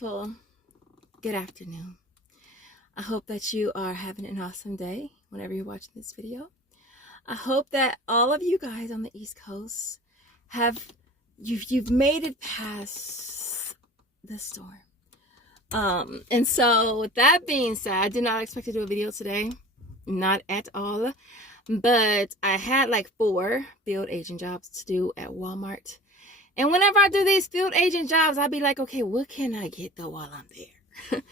Well, good afternoon. I hope that you are having an awesome day whenever you're watching this video. I hope that all of you guys on the East Coast you've made it past the storm. And so with that being said, I did not expect to do a video today, not at all, but I had like 4 field agent jobs to do at Walmart. And whenever I do these field agent jobs, I'll be like, okay, what can I get though while I'm there?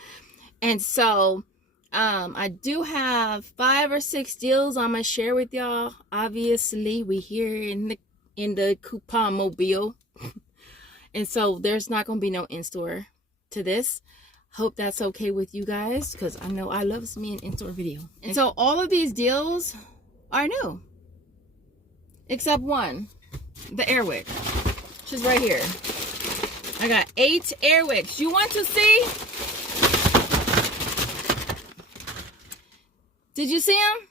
And so I do have 5 or 6 deals I'm gonna share with y'all. Obviously, we here in the coupon mobile. And so there's not gonna be no in-store to this. Hope that's okay with you guys, because I know I love me an in-store video. And so all of these deals are new, except one, the airwick. She's right here. I got 8 airwicks. You want to see? Did you see them?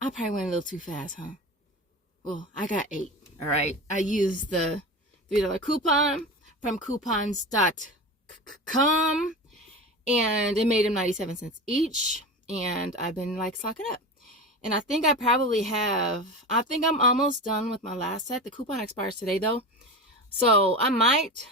I probably went a little too fast, huh? Well, I got 8. All right. I used the $3 coupon from coupons.com, and it made them 97 cents each. And I've been like stocking up. And I think I'm almost done with my last set. The coupon expires today though. So I might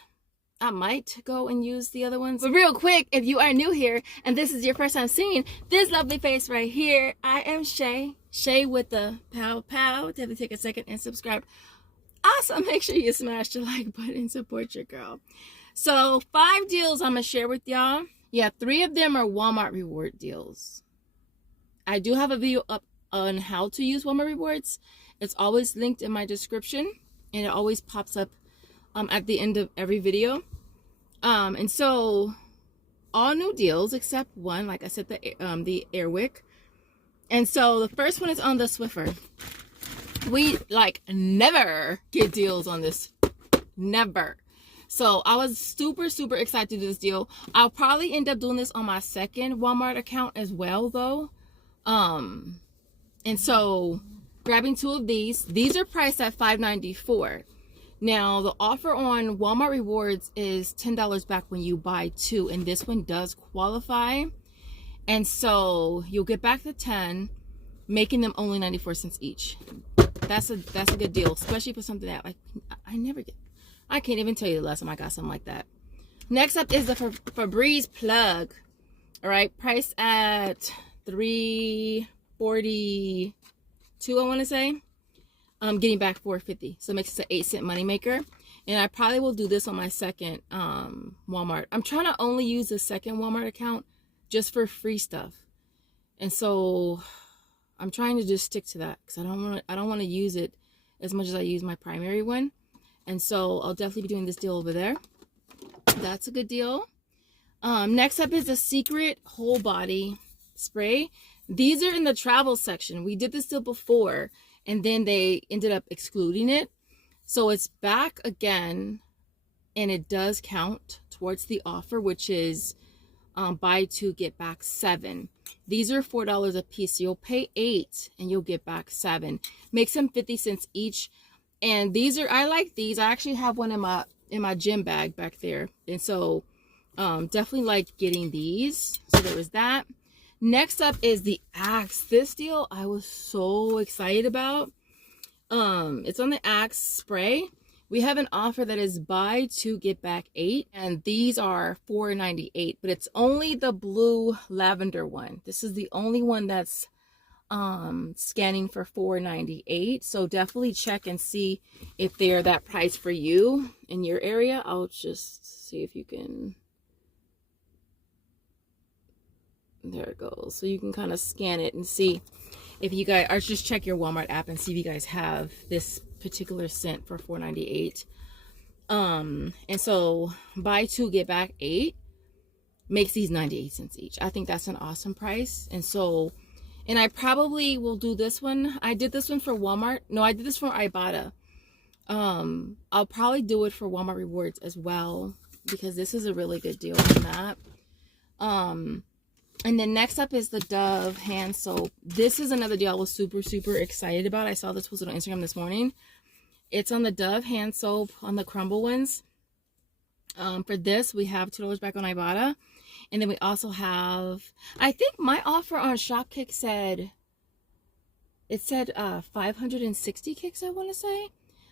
go and use the other ones. But real quick, if you are new here and this is your first time seeing this lovely face right here, I am Shay. Shay with the pow pow. Definitely take a second and subscribe. Also, make sure you smash the like button and support your girl. So 5 deals I'm gonna share with y'all. Yeah, 3 of them are Walmart reward deals. I do have a video up on how to use Walmart rewards. It's always linked in my description, and it always pops up at the end of every video. And so all new deals except one, like I said, the airwick. And so the first one is on the Swiffer. We like never get deals on this, never. So I was super excited to do this deal. I'll probably end up doing this on my second Walmart account as well though. And so grabbing 2 of these are priced at $5.94. Now the offer on Walmart rewards is $10 back when you buy 2, and this one does qualify. And so you'll get back the 10, making them only 94 cents each. That's a good deal, especially for something that I never get. I can't even tell you the last time I got something like that. Next up is the Febreze plug. All right, priced at $3.42, I want to say. Getting back $4.50, so it makes it an 8-cent moneymaker. And I probably will do this on my second Walmart. I'm trying to only use the second Walmart account just for free stuff, and so I'm trying to just stick to that because I don't want to use it as much as I use my primary one. And so I'll definitely be doing this deal over there. That's a good deal. Next up is the Secret Whole Body Spray. These are in the travel section. We did this deal before, and then they ended up excluding it. So it's back again, and it does count towards the offer, which is buy 2, get back 7. These are $4 a piece. So you'll pay 8 and you'll get back 7. Makes them 50 cents each. And I like these. I actually have one in my gym bag back there. And so definitely like getting these. So there was that. Next up is the Axe. This deal I was so excited about. It's on the Axe spray. We have an offer that is buy 2 get back 8, and these are $4.98, but it's only the blue lavender one. This is the only one that's scanning for $4.98. So definitely check and see if they're that price for you in your area. I'll just see if you can. There it goes. So you can kind of scan it and see if you guys, or just check your Walmart app and see if you guys have this particular scent for $4.98. And so buy 2 get back 8 makes these 98 cents each. I think that's an awesome price. And so, and I probably will do this one. I did this one for Walmart. No, I did this for Ibotta. I'll probably do it for Walmart rewards as well, because this is a really good deal on that. And then next up is the Dove hand soap. This is another deal I was super excited about. I saw this posted on Instagram this morning. It's on the Dove hand soap on the crumble ones. For this, we have $2 back on Ibotta. And then we also have, I think my offer on Shopkick said, it said 560 kicks, I want to say.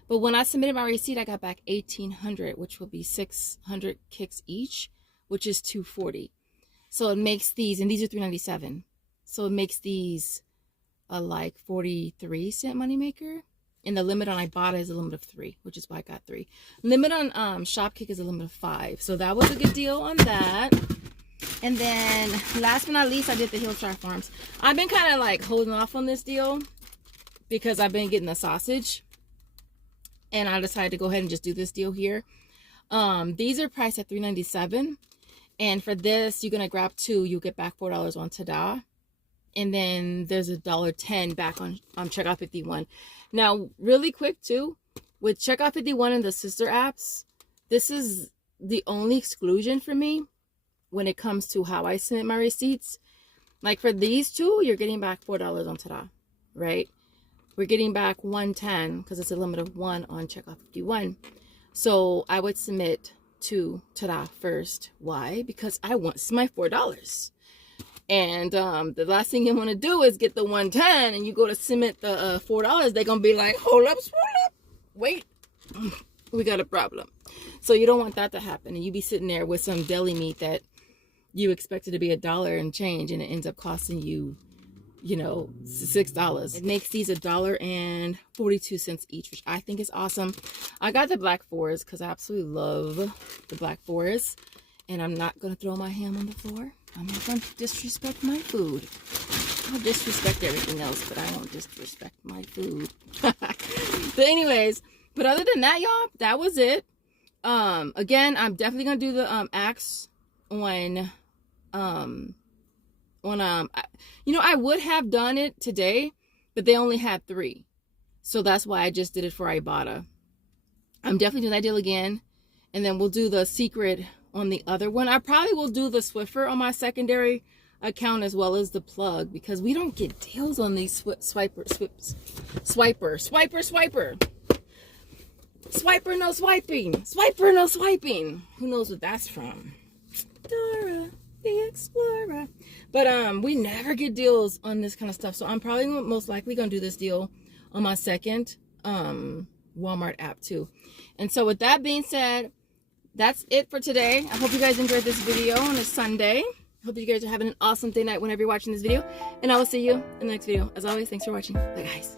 But when I submitted my receipt, I got back 1,800, which will be 600 kicks each, which is 240. So it makes these, and these are $3.97. So it makes these a like 43-cent moneymaker. And the limit on Ibotta is a limit of 3, which is why I got 3. Limit on Shopkick is a limit of 5. So that was a good deal on that. And then last but not least, I did the Hillshire Farms. I've been kind of like holding off on this deal because I've been getting the sausage. And I decided to go ahead and just do this deal here. These are priced at $3.97. And for this, you're going to grab 2. You'll get back $4 on Tada. And then there's $1.10 back on Checkout 51. Now, really quick too, with Checkout 51 and the sister apps, this is the only exclusion for me when it comes to how I submit my receipts. Like for these two, you're getting back $4 on Tada, right? We're getting back $1.10 because it's a limit of 1 on Checkout 51. So I would submit to Tada first. Why? Because I want my $4. And the last thing you want to do is get the $1.10 and you go to submit the $4. They're going to be like, hold up, wait, we got a problem. So you don't want that to happen. And you be sitting there with some deli meat that you expected to be $1 and change, and it ends up costing you, you know, $6. It makes these $1.42 each, which I think is awesome. I got the Black Forest because I absolutely love the Black Forest. And I'm not going to throw my ham on the floor. I'm not going to disrespect my food. I'll disrespect everything else, but I won't disrespect my food. But anyways, but other than that, y'all, that was it. Again, I'm definitely going to do the axe on you know, I would have done it today, but they only had 3. So that's why I just did it for Ibotta. I'm definitely doing that deal again. And then we'll do the secret on the other one. I probably will do the Swiffer on my secondary account as well as the plug, because we don't get deals on these swiper, no swiping, swiper, no swiping. Who knows what that's from? Dora the Explorer. But we never get deals on this kind of stuff. So I'm probably most likely going to do this deal on my second Walmart app too. And so with that being said, that's it for today. I hope you guys enjoyed this video on a Sunday. Hope you guys are having an awesome day night whenever you're watching this video. And I will see you in the next video. As always, thanks for watching. Bye, guys.